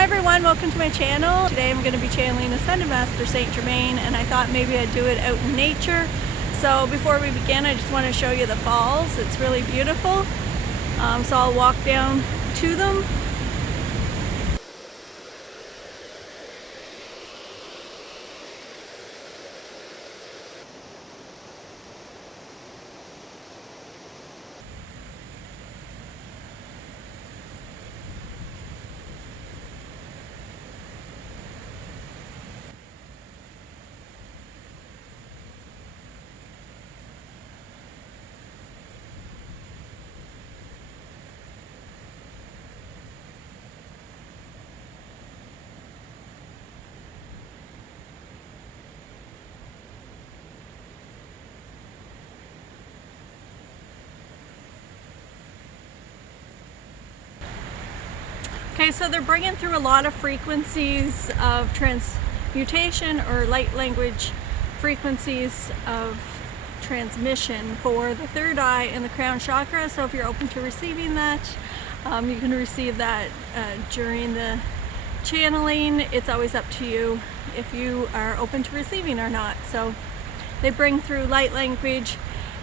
Hi everyone, welcome to my channel. Today I'm going to be channeling Ascended Master Saint Germain, and I thought maybe I'd do it out in nature. So before we begin, I just want to show you the falls. It's really beautiful. So I'll walk down to them. Okay, so they're bringing through a lot of frequencies of transmutation or light language frequencies of transmission for the third eye and the crown chakra. So if you're open to receiving that, you can receive that during the channeling. It's always up to you if you are open to receiving or not. So they bring through light language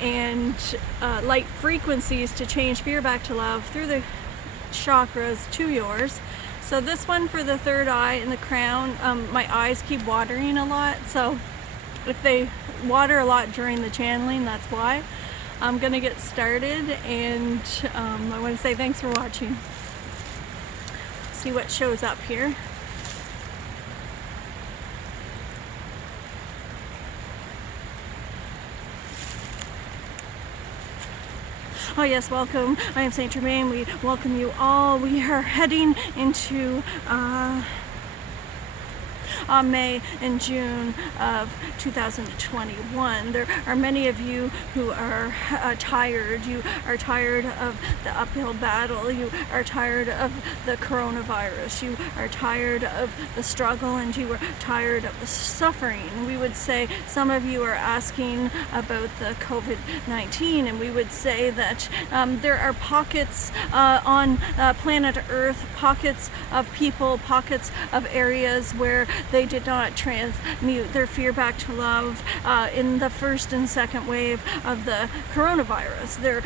and light frequencies to change fear back to love through the chakras to yours. So this one for the third eye and the crown, my eyes keep watering a lot, so if they water a lot during the channeling, that's why. I'm gonna get started, and I want to say thanks for watching. See what shows up here. Oh yes, welcome. I am Saint Germain. We welcome you all. We are heading into May and June of 2021. There are many of you who are tired. You are tired of the uphill battle. You are tired of the coronavirus. You are tired of the struggle, and you are tired of the suffering. We would say some of you are asking about the COVID-19, and we would say that there are pockets on planet Earth, pockets of people, pockets of areas where they did not transmute their fear back to love in the first and second wave of the coronavirus. There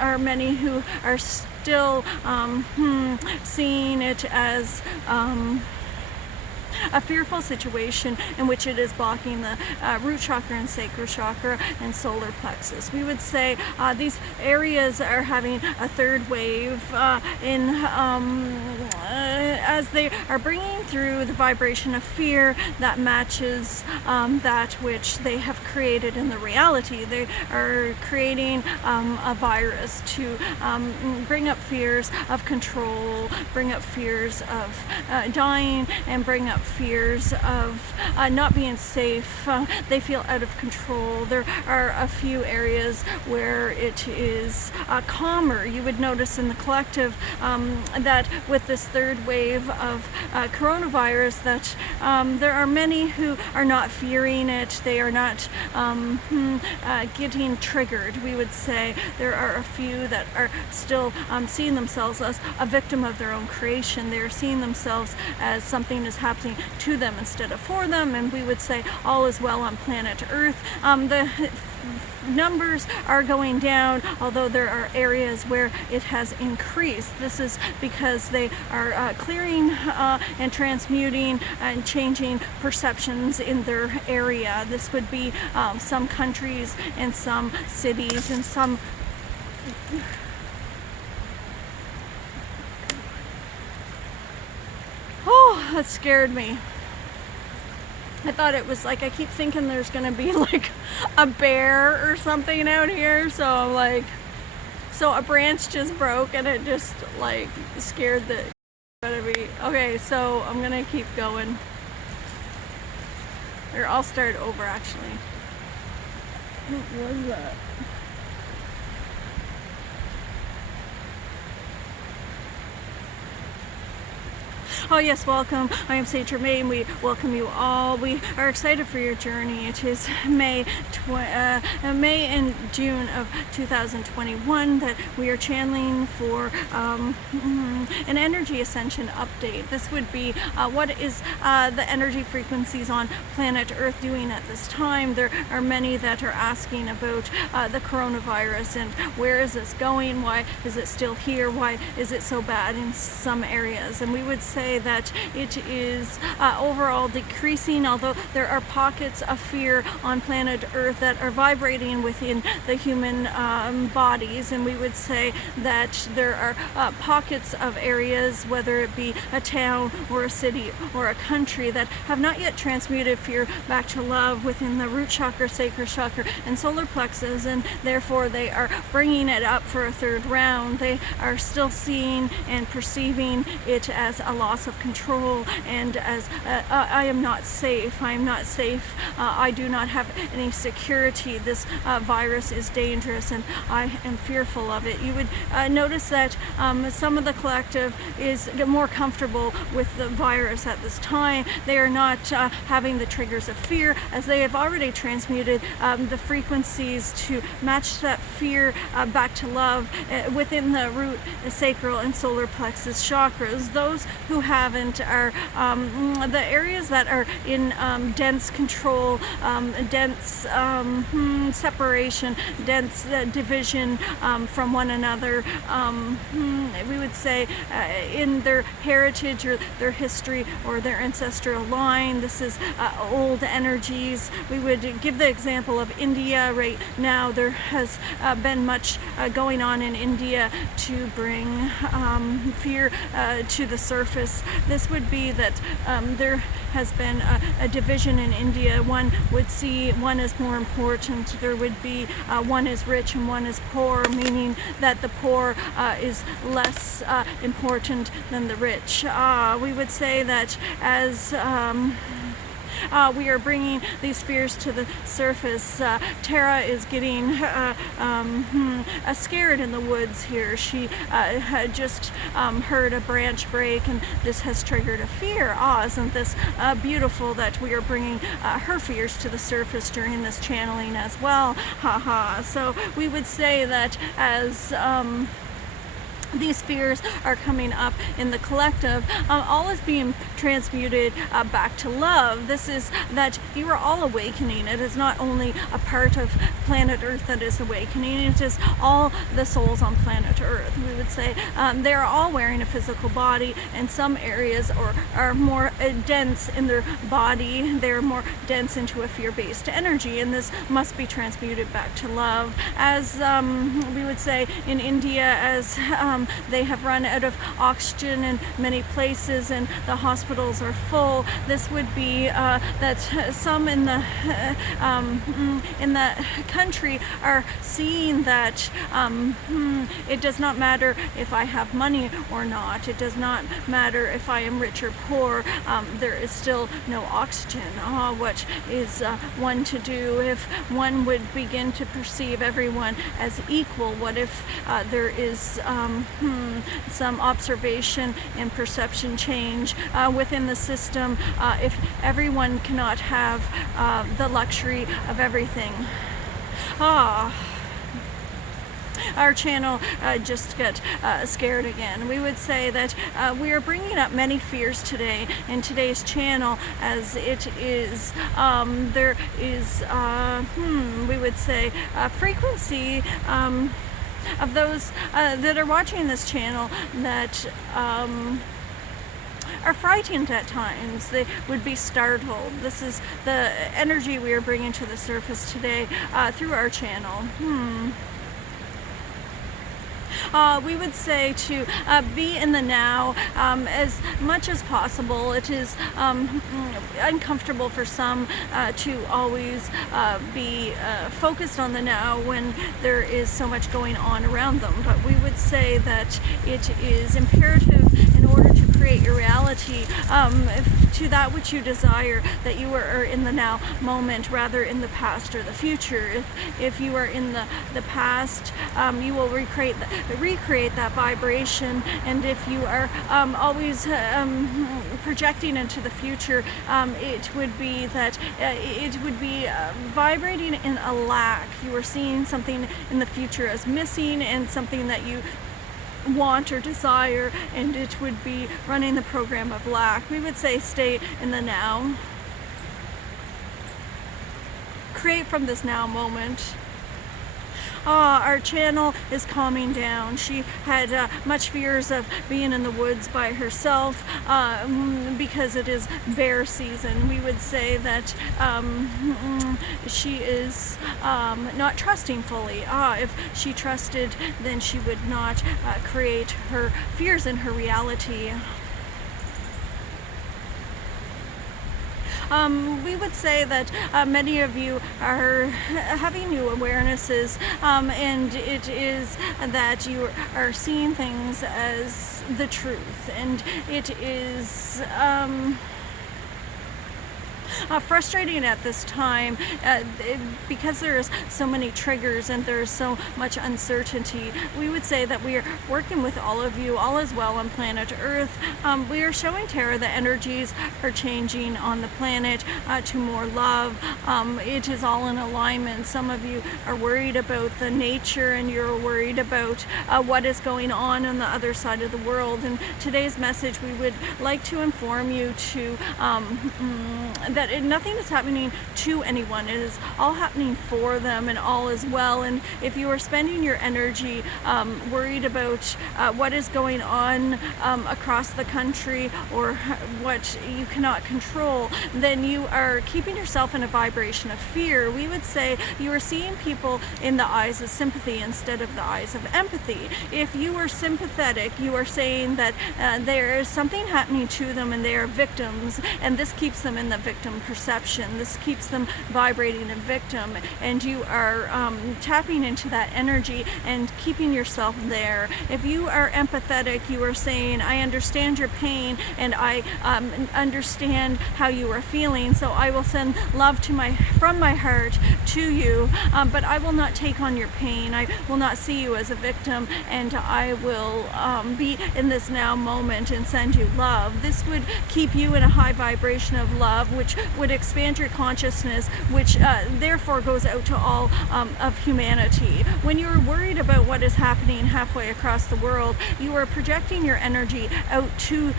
are many who are still seeing it as a fearful situation in which it is blocking the root chakra and sacral chakra and solar plexus. We would say these areas are having a third wave as they are bringing through the vibration of fear that matches that which they have created in the reality. They are creating a virus to bring up fears of control, bring up fears of dying, and bring up fears of not being safe. They feel out of control. There are a few areas where it is calmer. You would notice in the collective that with this third wave of coronavirus that there are many who are not fearing it. They are not getting triggered. We would say there are a few that are still seeing themselves as a victim of their own creation. They are seeing themselves as something is happening to them instead of for them, and we would say all is well on planet Earth. The numbers are going down, although there are areas where it has increased. This is because they are clearing and transmuting and changing perceptions in their area. This would be some countries and some cities and some that scared me. I thought it was like, I keep thinking there's gonna be like a bear or something out here, so I'm like, so a branch just broke and it just like scared the out of me. Okay, so I'm gonna keep going. Or I'll start over actually. What was that? Oh yes, welcome. I am Saint Germain. We welcome you all. We are excited for your journey. It is May and June of 2021 that we are channeling for an energy ascension update. This would be what is the energy frequencies on planet Earth doing at this time. There are many that are asking about the coronavirus and where is this going? Why is it still here? Why is it so bad in some areas? And we would say that it is overall decreasing, although there are pockets of fear on planet Earth that are vibrating within the human bodies. And we would say that there are pockets of areas, whether it be a town or a city or a country, that have not yet transmuted fear back to love within the root chakra, sacral chakra, and solar plexus, and therefore they are bringing it up for a third round. They are still seeing and perceiving it as a loss of control and as I am not safe. I am not safe. I do not have any security. This virus is dangerous and I am fearful of it. You would notice that some of the collective is more comfortable with the virus at this time. They are not having the triggers of fear, as they have already transmuted the frequencies to match that fear back to love within the root, sacral, and solar plexus chakras. Those who haven't are the areas that are in dense control, dense separation, dense division from one another. We would say in their heritage or their history or their ancestral line. This is old energies. We would give the example of India right now. There has been much going on in India to bring fear to the surface. This would be that there has been a division in India. One would see one as more important. There would be one is rich and one is poor, meaning that the poor is less important than the rich. We would say that as we are bringing these fears to the surface. Tara is getting scared in the woods here. She had just heard a branch break, and this has triggered a fear. Isn't this beautiful that we are bringing her fears to the surface during this channeling as well? So we would say that as these fears are coming up in the collective, all is being transmuted back to love. This is that you are all awakening. It is not only a part of planet Earth that is awakening, it is all the souls on planet Earth. We would say they are all wearing a physical body, and some areas are more dense in their body. They're more dense into a fear-based energy, and this must be transmuted back to love. As we would say in India, as they have run out of oxygen in many places and the hospitals are full. This would be that some in the country are seeing that it does not matter if I have money or not. It does not matter if I am rich or poor. There is still no oxygen. What is one to do if one would begin to perceive everyone as equal? What if there is some observation and perception change within the system if everyone cannot have the luxury of everything? Our channel just got scared again. We would say that we are bringing up many fears today in today's channel, as it is there is we would say frequency of those that are watching this channel that are frightened at times. They would be startled. This is the energy we are bringing to the surface today through our channel. We would say to be in the now as much as possible. It is uncomfortable for some to always be focused on the now when there is so much going on around them. But we would say that it is imperative in order to create your reality to that which you desire, that you are in the now moment rather in the past or the future. If you are in the past, you will recreate recreate that vibration. And if you are always projecting into the future, it would be that it would be vibrating in a lack. You are seeing something in the future as missing and something that you want or desire, and it would be running the program of lack. We would say stay in the now. Create from this now moment. Our channel is calming down. She had much fears of being in the woods by herself because it is bear season. We would say that she is not trusting fully. If she trusted, then she would not create her fears in her reality. We would say that many of you are having new awarenesses, and it is that you are seeing things as the truth, and it is frustrating at this time because there's so many triggers and there's so much uncertainty. We would say that we are working with all of you. All is well on planet Earth. We are showing Tara the energies are changing on the planet to more love. It is all in alignment. Some of you are worried about the nature, and you're worried about what is going on the other side of the world. And today's message, we would like to inform you to that nothing is happening to anyone. It is all happening for them, and all is well. And if you are spending your energy worried about what is going on across the country, or what you cannot control, then you are keeping yourself in a vibration of fear. We would say you are seeing people in the eyes of sympathy instead of the eyes of empathy. If you are sympathetic, you are saying that there is something happening to them and they are victims, and this keeps them in the victim perception. This keeps them vibrating a victim, and you are tapping into that energy and keeping yourself there. If you are empathetic, you are saying, I understand your pain, and I understand how you are feeling, so I will send love from my heart to you, but I will not take on your pain. I will not see you as a victim, and I will be in this now moment and send you love. This would keep you in a high vibration of love, which would expand your consciousness, which therefore goes out to all of humanity. When you're worried about what is happening halfway across the world, you are projecting your energy out to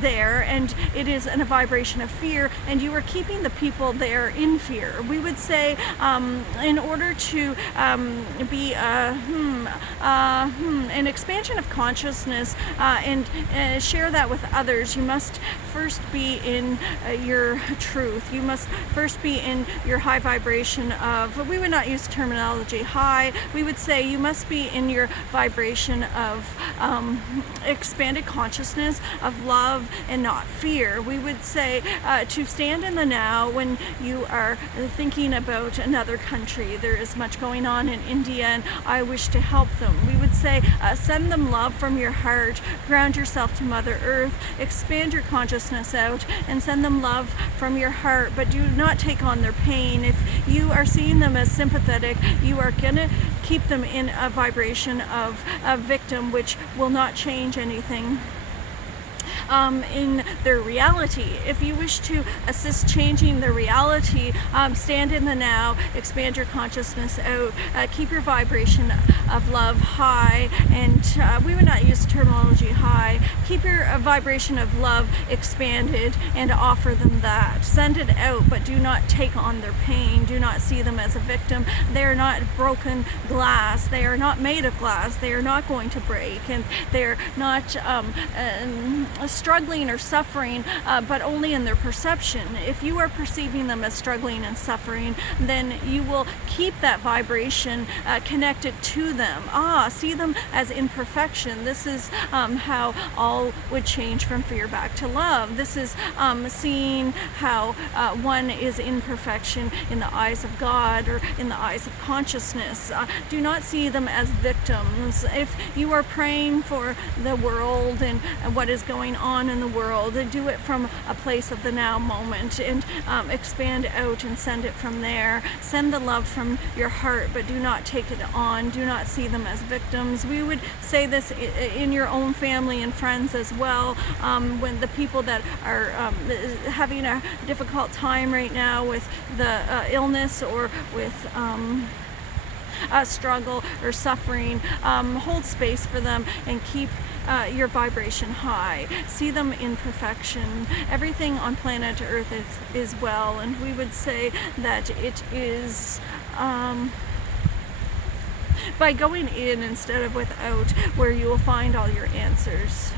there, and it is in a vibration of fear, and you are keeping the people there in fear. We would say in order to be an expansion of consciousness and share that with others, you must first be in your truth. You must first be in your high vibration of, we would not use terminology high, we would say you must be in your vibration of expanded consciousness, of love and not fear. We would say to stand in the now when you are thinking about another country. There is much going on in India, and I wish to help them. We would say send them love from your heart, ground yourself to Mother Earth, expand your consciousness out, and send them love from your heart, but do not take on their pain. If you are seeing them as sympathetic, you are going to keep them in a vibration of a victim, which will not change anything in their reality. If you wish to assist changing their reality, stand in the now, expand your consciousness out, keep your vibration of love high, and we would not use terminology high. Keep your vibration of love expanded and offer them that. Send it out, but do not take on their pain. Do not see them as a victim. They are not broken glass. They are not made of glass. They are not going to break, and they're not struggling or suffering, but only in their perception. If you are perceiving them as struggling and suffering, then you will keep that vibration connected to them. See them as imperfection. This is how all all would change from fear back to love. This is seeing how one is imperfection in the eyes of God or in the eyes of consciousness. Do not see them as victims. If you are praying for the world and what is going on in the world, do it from a place of the now moment, and expand out and send it from there. Send the love from your heart, but do not take it on. Do not see them as victims. We would say this in your own family and friends as well. When the people that are having a difficult time right now with the illness or with struggle or suffering, hold space for them and keep your vibration high. See them in perfection. Everything on planet Earth is well, and we would say that it is by going in instead of without where you will find all your answers.